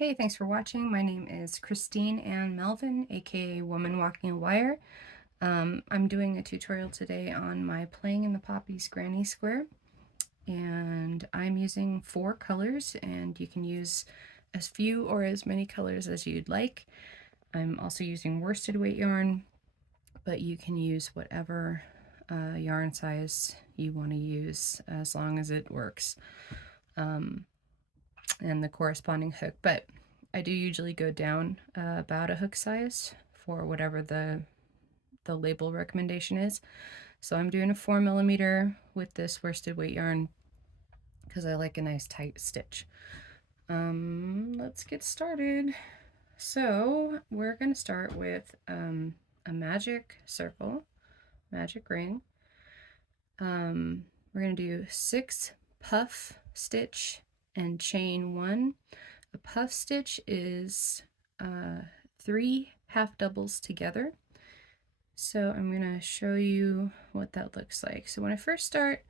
Hey, thanks for watching. My name is Christine Ann Melvin, aka Woman Walking a Wire. I'm doing a tutorial today on my playing in the Poppies Granny Square, and I'm using 4 colors, and you can use as few or as many colors as you'd like. I'm also using worsted weight yarn, but you can use whatever yarn size you want to use as long as it works. And the corresponding hook, but I do usually go down about a hook size for whatever the label recommendation is. So I'm doing a 4mm with this worsted weight yarn because I like a nice tight stitch. Let's get started. So we're going to start with a magic circle, magic ring. We're going to do 6 puff stitch and chain 1. A puff stitch is 3 half doubles together. So I'm going to show you what that looks like. So when I first start,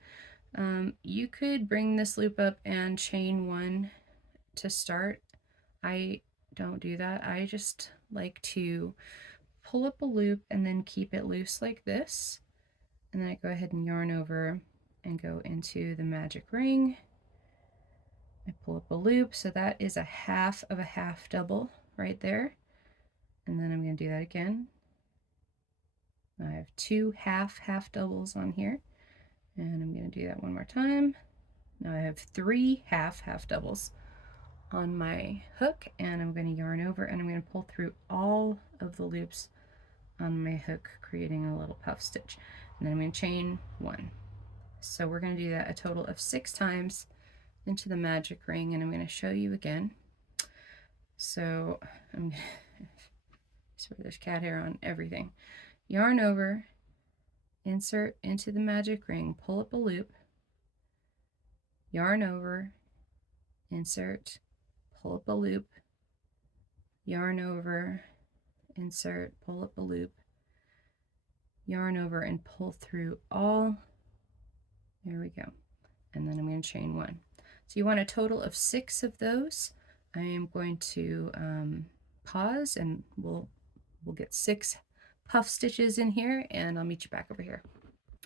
you could bring this loop up and chain 1 to start. I don't do that. I just like to pull up a loop and then keep it loose like this. And then I go ahead and yarn over and go into the magic ring. I pull up a loop, so that is a half of a half double right there. And then I'm going to do that again. I have 2 half doubles on here, and I'm going to do that one more time. Now I have 3 half doubles on my hook, and I'm going to yarn over and I'm going to pull through all of the loops on my hook, creating a little puff stitch. And then I'm going to chain 1. So we're going to do that a total of 6 times into the magic ring, and I'm going to show you again. So I'm swear there's cat hair on everything. Yarn over, insert into the magic ring, pull up a loop, yarn over, insert, pull up a loop, yarn over, insert, pull up a loop, yarn over, and pull through all. There we go. And then I'm going to chain 1. So you want a total of 6 of those. I am going to pause, and we'll get 6 puff stitches in here, and I'll meet you back over here.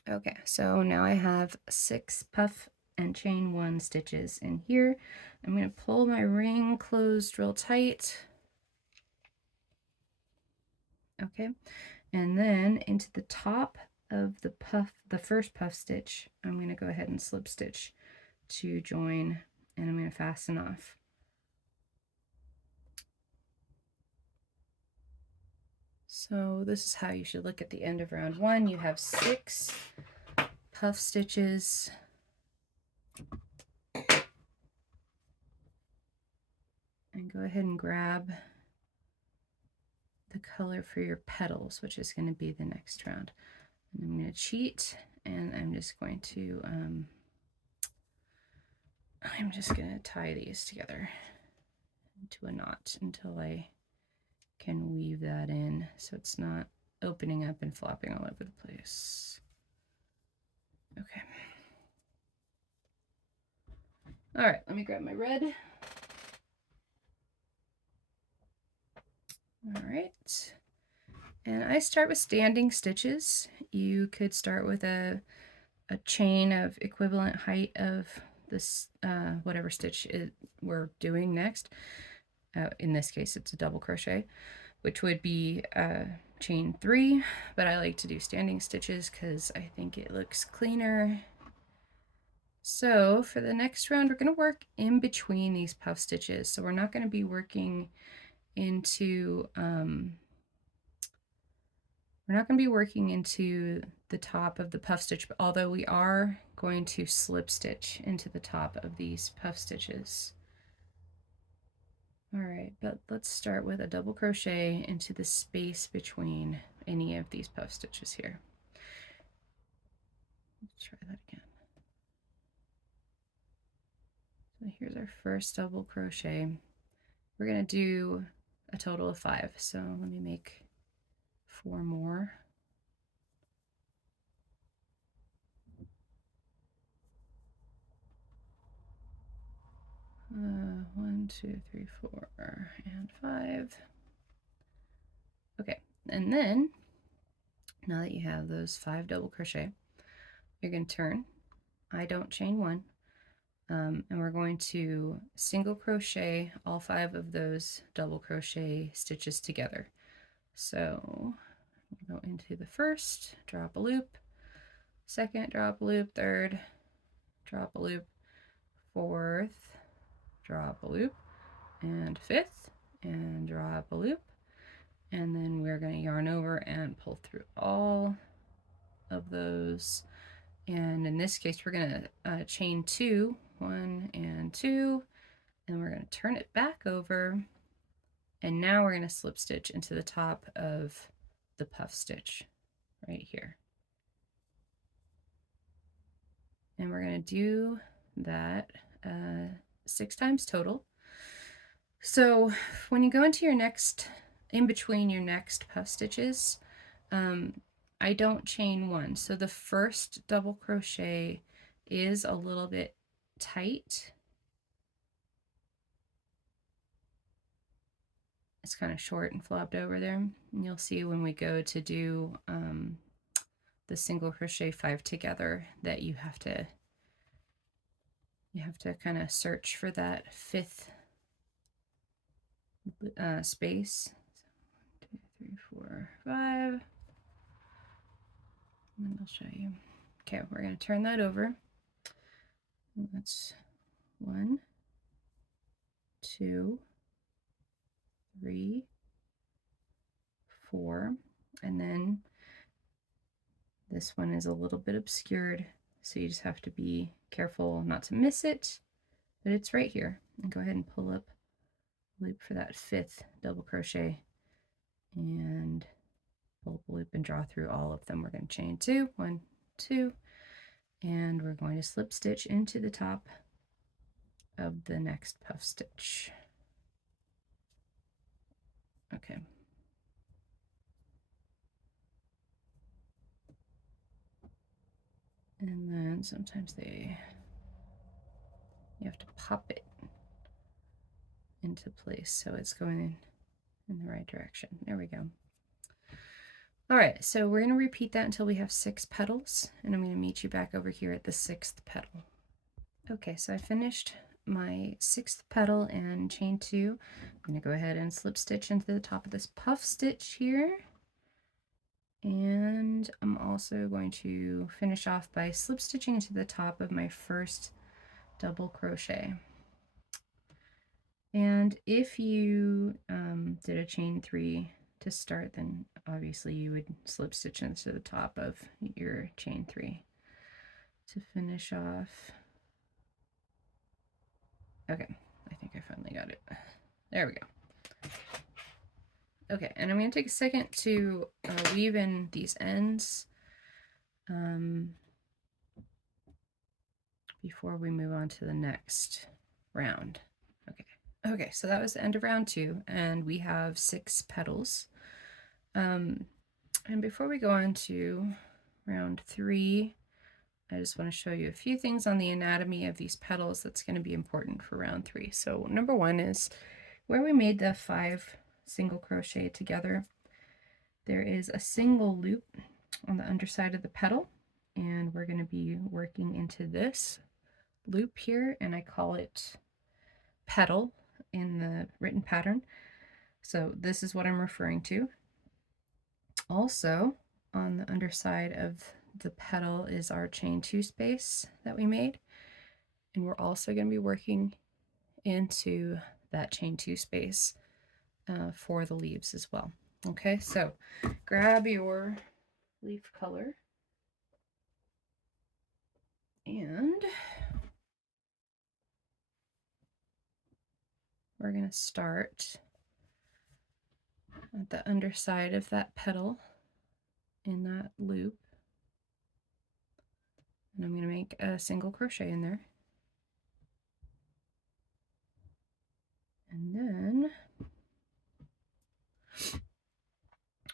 Okay, so now I have 6 puff and chain 1 stitches in here. I'm going to pull my ring closed real tight. Okay, and then into the top of the first puff stitch, I'm going to go ahead and slip stitch to join, and I'm going to fasten off. So this is how you should look at the end of round 1. You have 6 puff stitches. And go ahead and grab the color for your petals, which is going to be the next round. And I'm going to cheat, and I'm just going to tie these together into a knot until I can weave that in so it's not opening up and flopping all over the place. Okay. All right, let me grab my red. All right. And I start with standing stitches. You could start with a chain of equivalent height of this whatever stitch we're doing next. In this case, it's a double crochet, which would be chain 3, but I like to do standing stitches because I think it looks cleaner. So for the next round, we're going to work in between these puff stitches. So we're not going to be working into the top of the puff stitch, although we are going to slip stitch into the top of these puff stitches. All right, but let's start with a double crochet into the space between any of these puff stitches here. Let's try that again. So here's our first double crochet. We're going to do a total of 5, so let me make 4 more. 1, 2, 3, 4. 5. Okay, and then now that you have those 5 double crochet, you're going to turn. I don't chain 1, and we're going to single crochet all 5 of those double crochet stitches together. So go into the first, drop a loop, second, drop a loop, third, drop a loop, fourth, drop a loop, and fifth, and drop a loop, and then we're going to yarn over and pull through all of those. And in this case, we're going to chain 2, 1 and 2, and we're going to turn it back over, and now we're going to slip stitch into the top of the puff stitch right here. And we're going to do that 6 times total. So when you go into your next, in between your next puff stitches, I don't chain 1. So the first double crochet is a little bit tight. It's kind of short and flopped over there. And you'll see when we go to do the single crochet 5 together that you have to kind of search for that 5th space. 1, 2, 3, 4, 5. And I'll show you. Okay, we're going to turn that over. That's 1, 2, 3, 4, and then this one is a little bit obscured, so you just have to be careful not to miss it, but it's right here. And go ahead and pull up loop for that 5th double crochet and pull up a loop and draw through all of them. We're going to chain 2, 1, 2, and we're going to slip stitch into the top of the next puff stitch. Okay. And then sometimes you have to pop it into place so it's going in the right direction. There we go. All right, so we're going to repeat that until we have 6 petals, and I'm going to meet you back over here at the 6th petal. Okay, so I finished my 6th petal and chain 2. I'm going to go ahead and slip stitch into the top of this puff stitch here. And I'm also going to finish off by slip stitching into the top of my first double crochet. And if you did a chain 3 to start, then obviously you would slip stitch into the top of your chain 3 to finish off. Okay, I think I finally got it. There we go. Okay, and I'm going to take a second to weave in these ends before we move on to the next round. Okay, so that was the end of round 2, and we have 6 petals. And before we go on to round 3, I just want to show you a few things on the anatomy of these petals that's going to be important for round 3. So number 1 is where we made the 5 single crochet together, there is a single loop on the underside of the petal, and we're going to be working into this loop here, and I call it petal in the written pattern. So this is what I'm referring to. Also, on the underside of the petal is our chain 2 space that we made, and we're also going to be working into that chain 2 space for the leaves as well. Okay, so grab your leaf color and we're going to start at the underside of that petal in that loop, and I'm going to make a single crochet in there, and then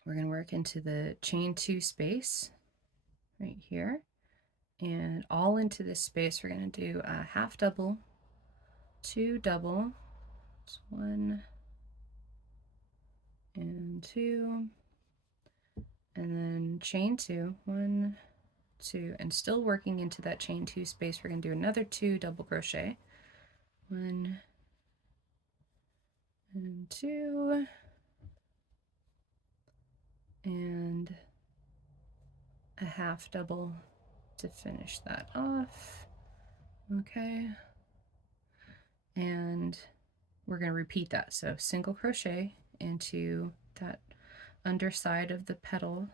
we're going to work into the chain 2 space right here, and all into this space we're going to do a half double, 2 double, 1, 2, and then chain 2, 1, 2, and still working into that chain 2 space, we're going to do another 2 double crochet, 1 and 2, and a half double to finish that off. Okay, and we're going to repeat that. So single crochet into that underside of the petal,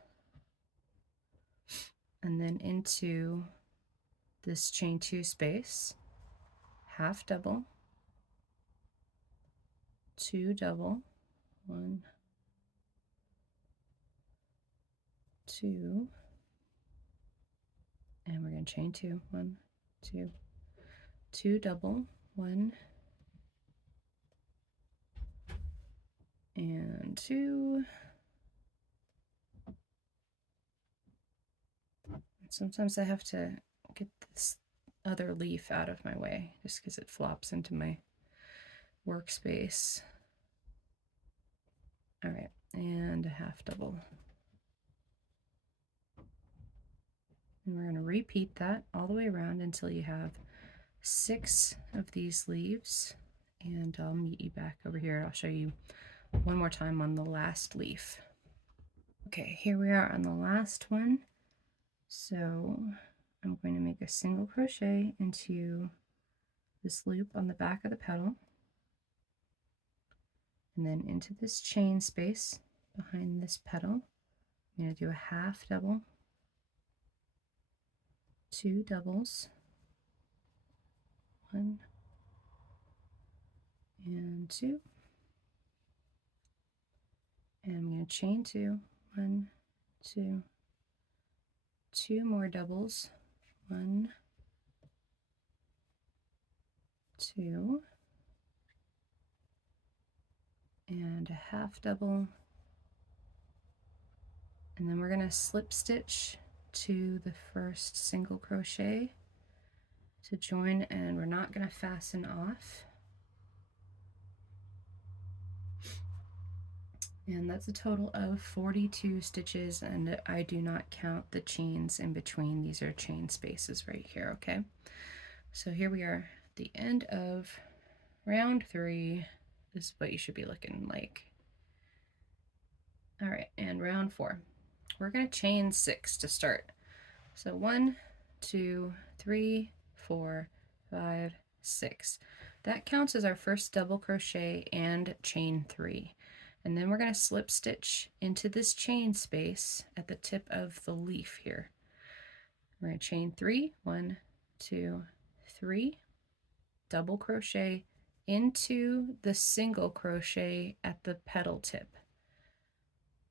and then into this chain 2 space, half double, 2 double, 1, 2, and we're going to chain 2, 1, 2, 2 double, 1 and 2. Sometimes I have to get this other leaf out of my way just because it flops into my workspace. All right, and a half double. And we're going to repeat that all the way around until you have 6 of these leaves, and I'll meet you back over here. I'll show you one more time on the last leaf. Okay, here we are on the last one. So I'm going to make a single crochet into this loop on the back of the petal, and then into this chain space behind this petal. I'm going to do a half double, 2 doubles, 1 and 2, and I'm going to chain 2, 1, 2, 2 more doubles, 1, 2, and a half double, and then we're going to slip stitch to the first single crochet to join, and we're not going to fasten off. And that's a total of 42 stitches, and I do not count the chains in between. These are chain spaces right here, okay? So here we are at the end of round 3. This is what you should be looking like. All right, and round 4. We're going to chain 6 to start. So 1, 2, 3, 4, 5, 6. That counts as our first double crochet and chain 3. And then we're going to slip stitch into this chain space at the tip of the leaf here. We're going to chain 3, 1, 2, 3, double crochet into the single crochet at the petal tip.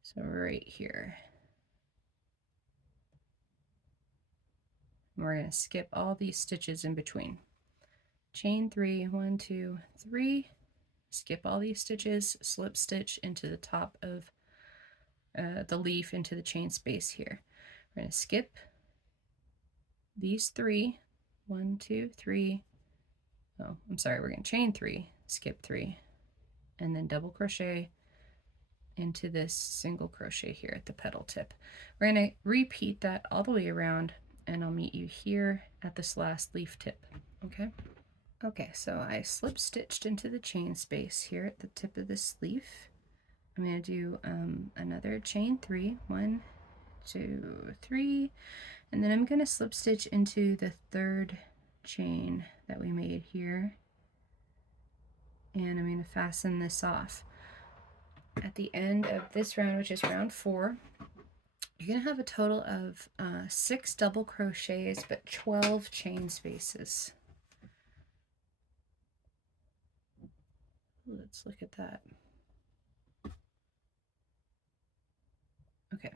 So right here. We're going to skip all these stitches in between. Chain 3, 1, 2, 3. Skip all these stitches, slip stitch into the top of the leaf into the chain space here. We're going to skip these 3, 1, 2, 3. Oh, I'm sorry, we're going to chain 3, skip 3, and then double crochet into this single crochet here at the petal tip. We're going to repeat that all the way around, and I'll meet you here at this last leaf tip, okay? Okay, so I slip stitched into the chain space here at the tip of this leaf. I'm going to do another chain 3, 1, 2, 3, and then I'm going to slip stitch into the third chain that we made here, and I'm going to fasten this off. At the end of this round, which is round 4, you're going to have a total of 6 double crochets but 12 chain spaces. Let's look at that. Okay,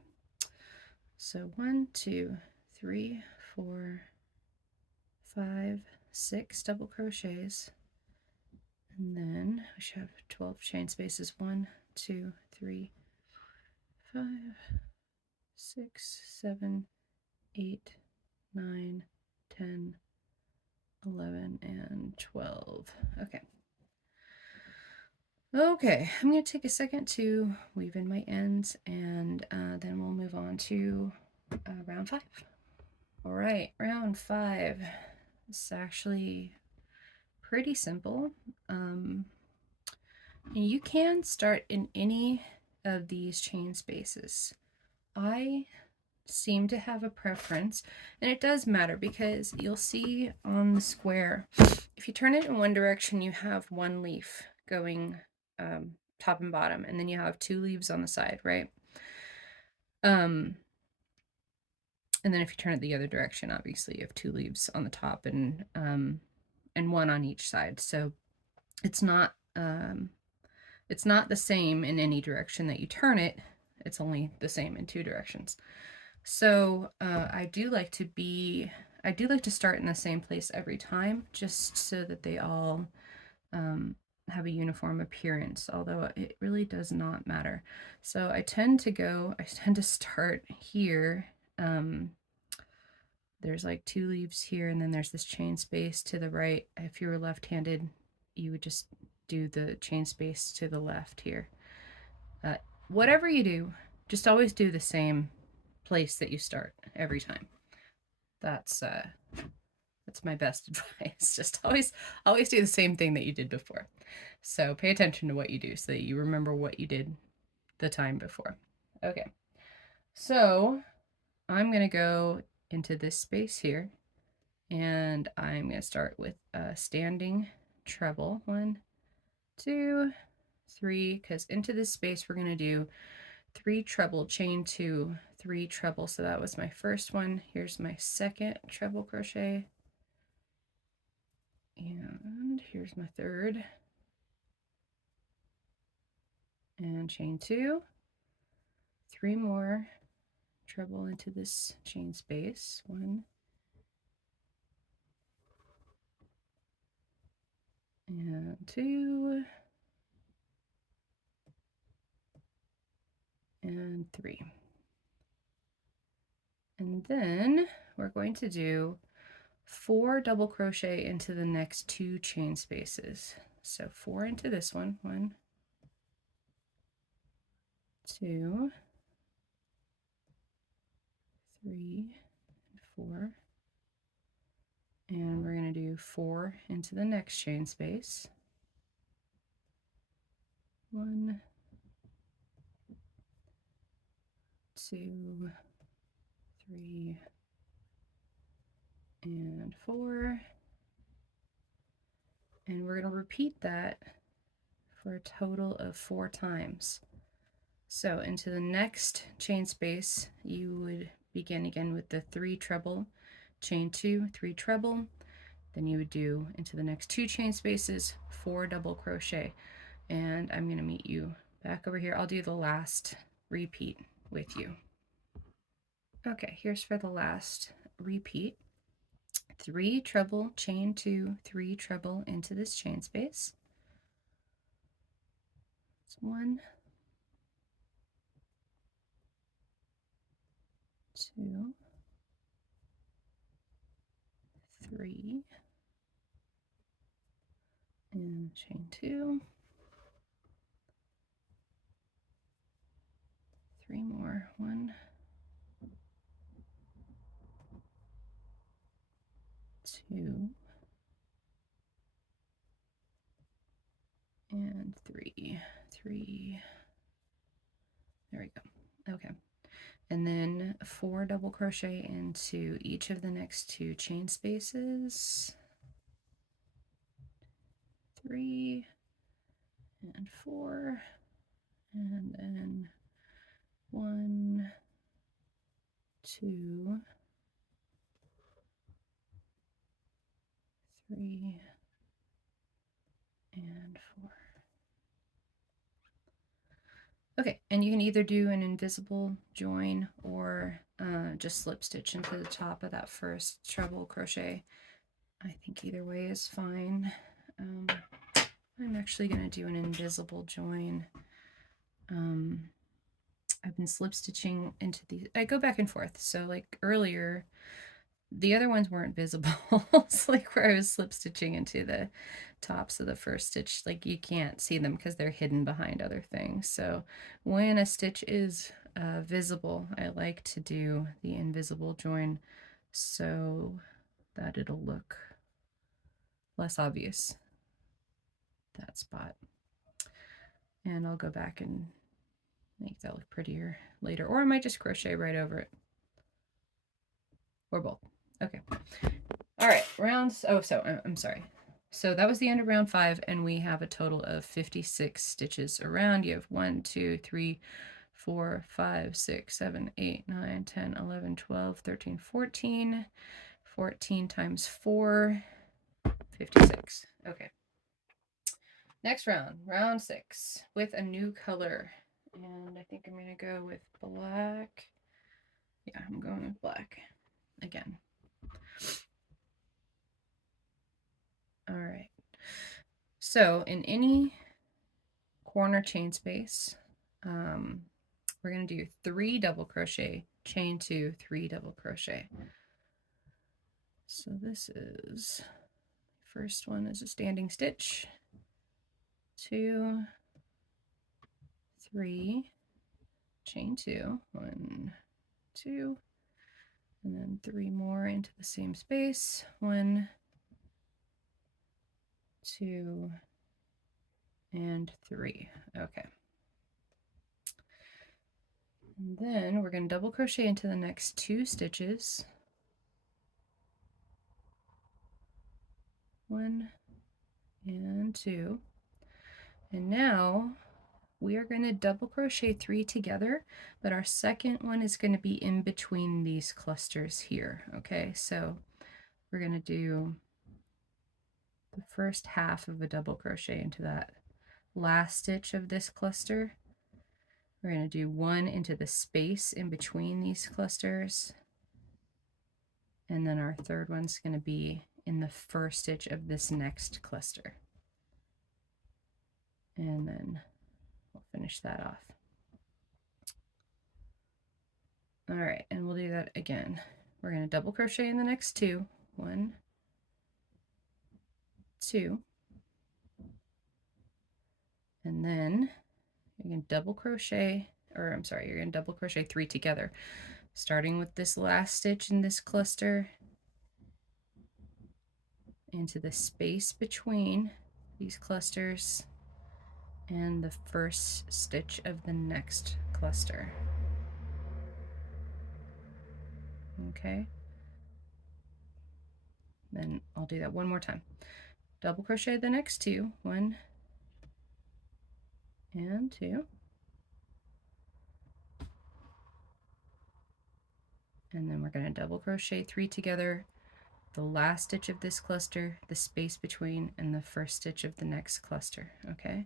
so 1, 2, 3, 4, 5, 6 double crochets, and then we should have 12 chain spaces. 1, 2, 3, 5, 6, 7, 8, 9, 10, 11, and 12. Okay. Okay, I'm going to take a second to weave in my ends, and then we'll move on to round 5. All right, round 5. It's actually pretty simple. And you can start in any of these chain spaces. I seem to have a preference, and it does matter because you'll see on the square, if you turn it in one direction, you have one leaf going top and bottom, and then you have 2 leaves on the side, right? And then if you turn it the other direction, obviously you have 2 leaves on the top and one on each side. So it's not the same in any direction that you turn it. It's only the same in 2 directions. So I do like to start in the same place every time, just so that they all have a uniform appearance, although it really does not matter. So I tend to start here. There's like 2 leaves here, and then there's this chain space to the right. If you were left-handed, you would just do the chain space to the left here. Whatever you do, just always do the same place that you start every time. That's my best advice. Just always do the same thing that you did before. So pay attention to what you do so that you remember what you did the time before. Okay, so I'm gonna go into this space here, and I'm gonna start with a standing treble. 1, 2, 3, because into this space we're gonna do 3 treble, chain 2, 3 treble. So that was my first one. Here's my second treble crochet, and here's my third, and chain 2, 3 more treble into this chain space. 1 and 2 and 3. And then we're going to do 4 double crochet into the next 2 chain spaces. So 4 into this one. 1, 2, 3, 4. And we're going to do 4 into the next chain space. 1, 2, 3, and 4. And we're going to repeat that for a total of 4 times. So into the next chain space, you would begin again with the 3 treble, chain 2, 3 treble. Then you would do into the next 2 chain spaces, 4 double crochet. And I'm going to meet you back over here. I'll do the last repeat with you. Okay, here's for the last repeat. 3 treble, chain 2, 3 treble into this chain space. It's 1, 2, 3, and chain 2, 3 more. 1, 2, and 3. 3. There we go. Okay. And then 4 double crochet into each of the next 2 chain spaces. 3 and 4, and then 1, 2, 3, and 4. Okay, and you can either do an invisible join or just slip stitch into the top of that first treble crochet. I think either way is fine. I'm actually going to do an invisible join. I've been slip stitching into these. I go back and forth. So like earlier, the other ones weren't visible. It's like where I was slip stitching into tops of the first stitch, like you can't see them because they're hidden behind other things. So when a stitch is visible, I like to do the invisible join so that it'll look less obvious, that spot. And I'll go back and make that look prettier later, or I might just crochet right over it, or both. Okay. All right, rounds. Oh, so I'm sorry. So that was the end of round 5, and we have a total of 56 stitches around. You have 1, 2, 3, 4, 5, 6, 7, 8, 9, 10, 11, 12, 13, 14. 14 times 4, 56. Okay. Next round, round 6, with a new color. And I think I'm going to go with black. Yeah, I'm going with black again. All right. So in any corner chain space, we're going to do 3 double crochet, chain 2, 3 double crochet. So this is, first one is a standing stitch, 2, 3, chain 2, 1, 2, and then 3 more into the same space, 1, 2, and 3. Okay. And then we're going to double crochet into the next 2 stitches, 1 and 2, and now we are going to double crochet 3 together, but our second one is going to be in between these clusters here. Okay, so we're going to do the first half of a double crochet into that last stitch of this cluster. We're going to do 1 into the space in between these clusters, and then our third one's going to be in the first stitch of this next cluster, and then we'll finish that off. All right, and we'll do that again. We're going to double crochet in the next 2, 1, 2, and then you're going to double crochet, or I'm sorry, you're going to double crochet 3 together, starting with this last stitch in this cluster into the space between these clusters and the first stitch of the next cluster. Okay, then I'll do that one more time. Double crochet the next 2, 1 and 2, and then we're going to double crochet 3 together, the last stitch of this cluster, the space between, and the first stitch of the next cluster. Okay,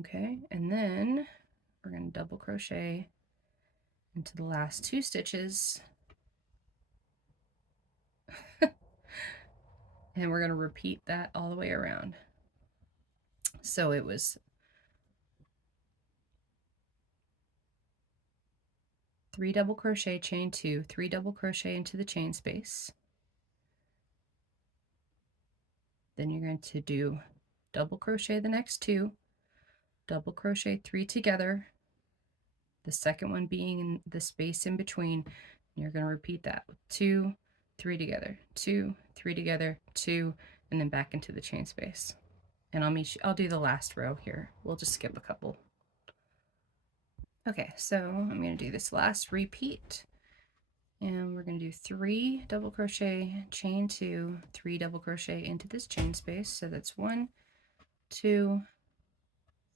okay, and then we're going to double crochet into the last 2 stitches, and we're going to repeat that all the way around. So it was 3 double crochet, chain 2, 3 double crochet into the chain space. Then you're going to do double crochet the next 2, double crochet 3 together, the second one being in the space in between. You're going to repeat that with 2, 3 together, 2, 3 together, 2, and then back into the chain space. And I'll do the last row here. We'll just skip a couple. Okay, so I'm going to do this last repeat, and we're going to do 3 double crochet, chain 2, 3 double crochet into this chain space. So that's 1, 2,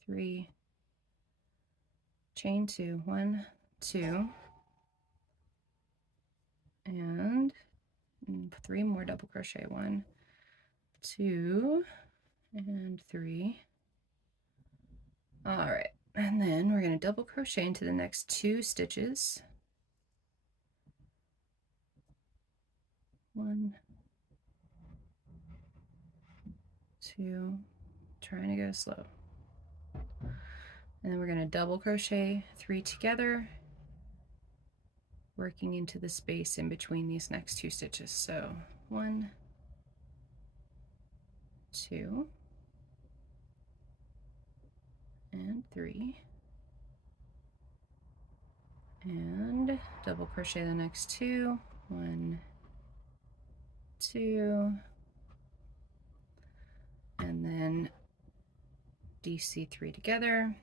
3, chain 2, 1, 2, and 3 more double crochet, 1, 2, and 3. All right, and then we're going to double crochet into the next 2 stitches, 1, 2, trying to go slow. And then we're going to double crochet 3 together, working into the space in between these next 2 stitches. So 1, 2, and 3, and double crochet the next 2, 1, 2, and then DC 3 together,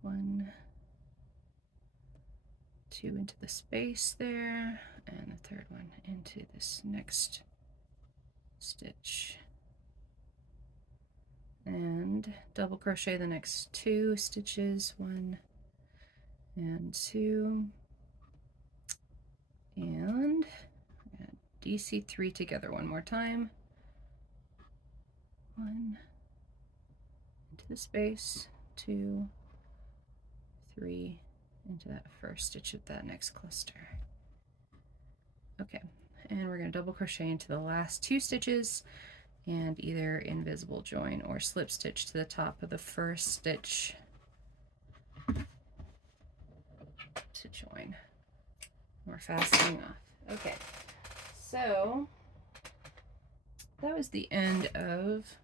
1, 2 into the space there, and the third one into this next stitch, and double crochet the next 2 stitches, 1 and 2, and DC 3 together one more time, 1 into the space, 2, 3 into that first stitch of that next cluster. Okay, and we're going to double crochet into the last 2 stitches and either invisible join or slip stitch to the top of the first stitch to join. We're fastening off. Okay, so that was the end of,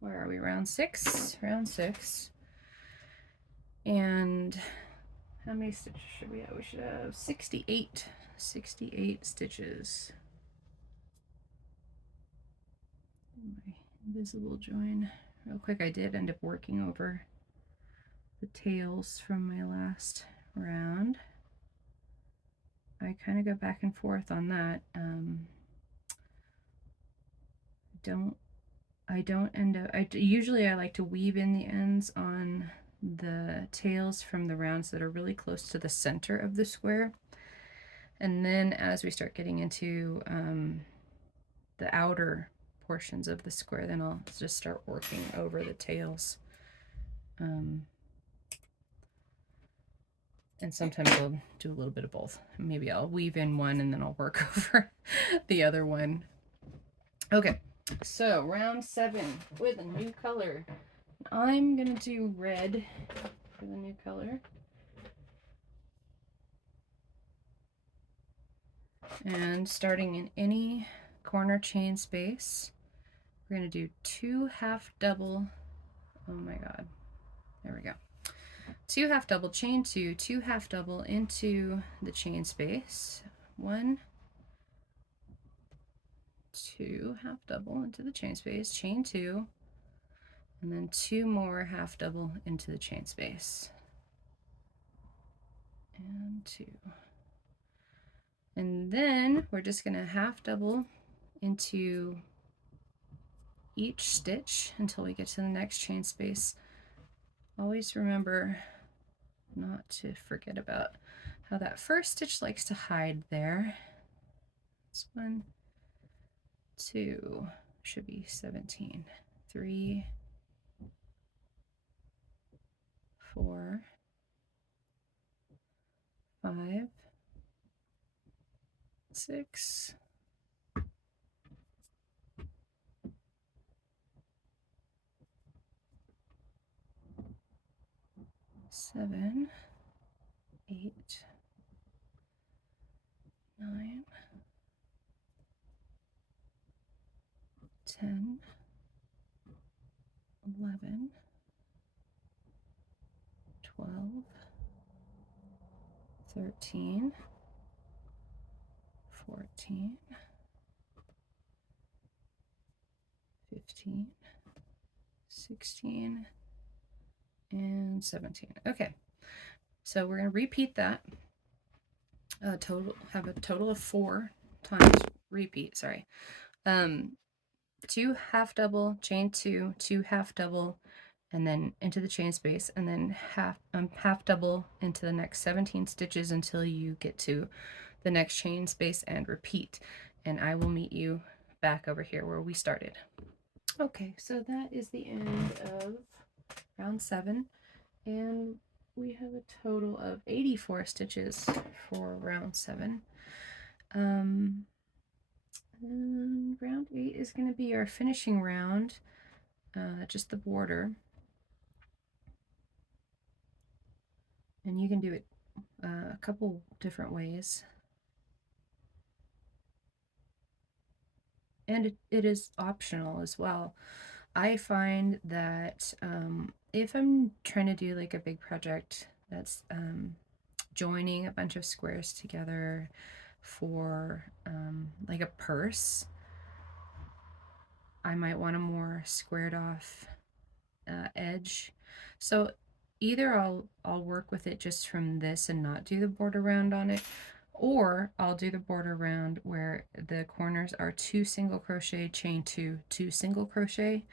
where are we, round 6? Round 6. And how many stitches should we have? We should have 68 stitches. My invisible join real quick. I did end up working over the tails from my last round. I kind of go back and forth on that. Usually I like to weave in the ends on the tails from the rounds that are really close to the center of the square. And then as we start getting into the outer portions of the square, then I'll just start working over the tails. And sometimes I'll do a little bit of both. Maybe I'll weave in one and then I'll work over the other one. Okay, so round 7 with a new color. I'm gonna do red for the new color. And starting in any corner chain space, we're gonna do 2 half double. Oh my god, there we go. 2 half double, chain 2, 2 half double into the chain space, 1, 2 half double into the chain space, chain 2, and then 2 more half double into the chain space, and 2. And then we're just going to half double into each stitch until we get to the next chain space. Always remember not to forget about how that first stitch likes to hide there. This 1, 2, should be 17, 3, 4, 5, 6, 7, 8, 9, 10, 11, 12, 13, 14, 15, 16, and 17. Okay, so we're going to repeat that. Have a total of 4 times repeat, sorry. 2 half double, chain 2, 2 half double, and then into the chain space, and then half double into the next 17 stitches until you get to the next chain space and repeat. And I will meet you back over here where we started. Okay, so that is the end of round 7, and we have a total of 84 stitches for round 7. Round 8 is going to be our finishing round, just the border. And you can do it a couple different ways. And it is optional as well. I find that if I'm trying to do like a big project that's joining a bunch of squares together for like a purse, I might want a more squared off edge. So either I'll work with it just from this and not do the border round on it, or I'll do the border round where the corners are 2 single crochet, chain 2, 2 single crochet,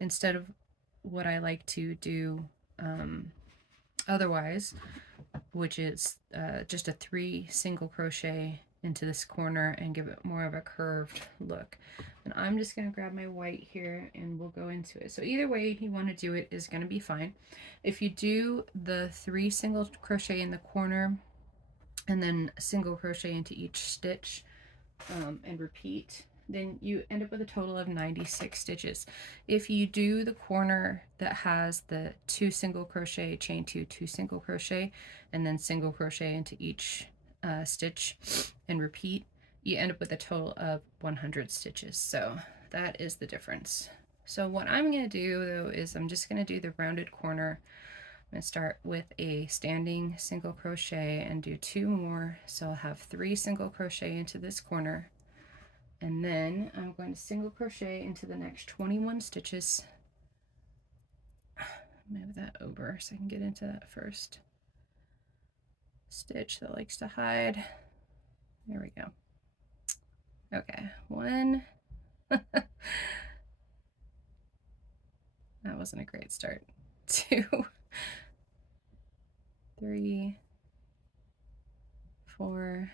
instead of what I like to do otherwise, which is just a 3 single crochet into this corner and give it more of a curved look. And I'm just going to grab my white here and we'll go into it. So either way you want to do it is going to be fine. If you do the 3 single crochet in the corner and then single crochet into each stitch and repeat, then you end up with a total of 96 stitches. If you do the corner that has the 2 single crochet, chain 2, 2 single crochet, and then single crochet into each stitch and repeat, you end up with a total of 100 stitches. So that is the difference. So what I'm going to do though is I'm just going to do the rounded corner. I'm going to start with a standing single crochet and do 2 more. So I'll have 3 single crochet into this corner, and then I'm going to single crochet into the next 21 stitches. Move that over so I can get into that first stitch that likes to hide. There we go. Okay, 1. That wasn't a great start. 2, 3, 4,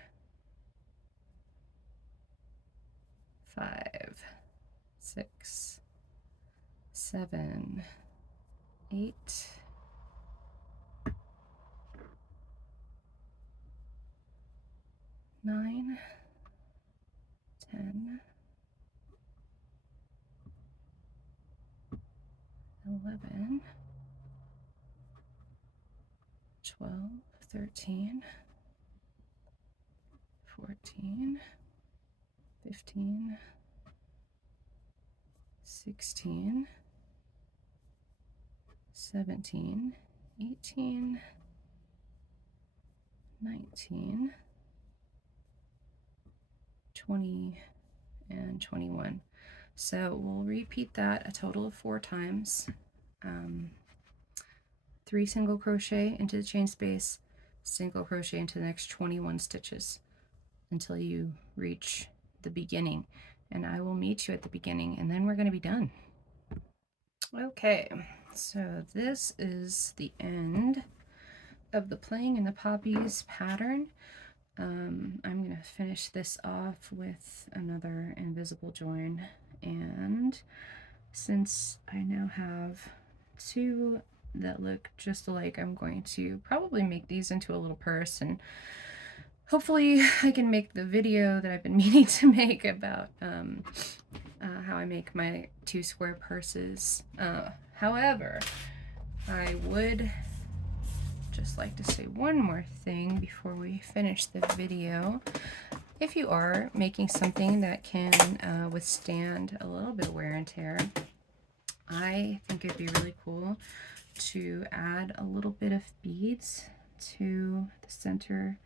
5, 6, 7, 8, 9, 10, 11, 12, 13, 14, 15, 16, 17, 18, 19, 20, and 21. So we'll repeat that a total of 4 times. 3 single crochet into the chain space, single crochet into the next 21 stitches until you reach the beginning. And I will meet you at the beginning, and then we're going to be done. Okay, so this is the end of the Playing in the Poppies pattern. I'm going to finish this off with another invisible join, and since I now have 2 that look just alike, I'm going to probably make these into a little purse, and hopefully I can make the video that I've been meaning to make about how I make my 2 square purses. However, I would just like to say one more thing before we finish the video. If you are making something that can withstand a little bit of wear and tear, I think it'd be really cool to add a little bit of beads to the center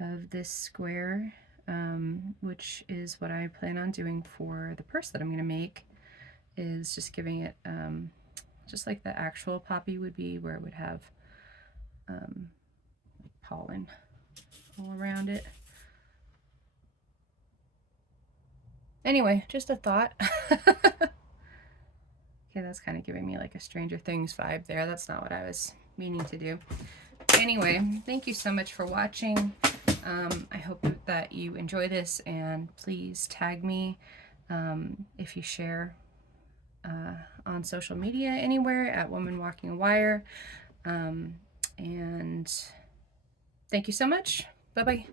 of this square, which is what I plan on doing for the purse that I'm going to make, is just giving it just like the actual poppy would be, where it would have pollen all around it. Anyway, just a thought. Okay, that's kind of giving me like a Stranger Things vibe there. That's not what I was meaning to do. Anyway, thank you so much for watching. I hope that you enjoy this, and please tag me if you share on social media anywhere at Woman Walking a Wire. And thank you so much. Bye-bye.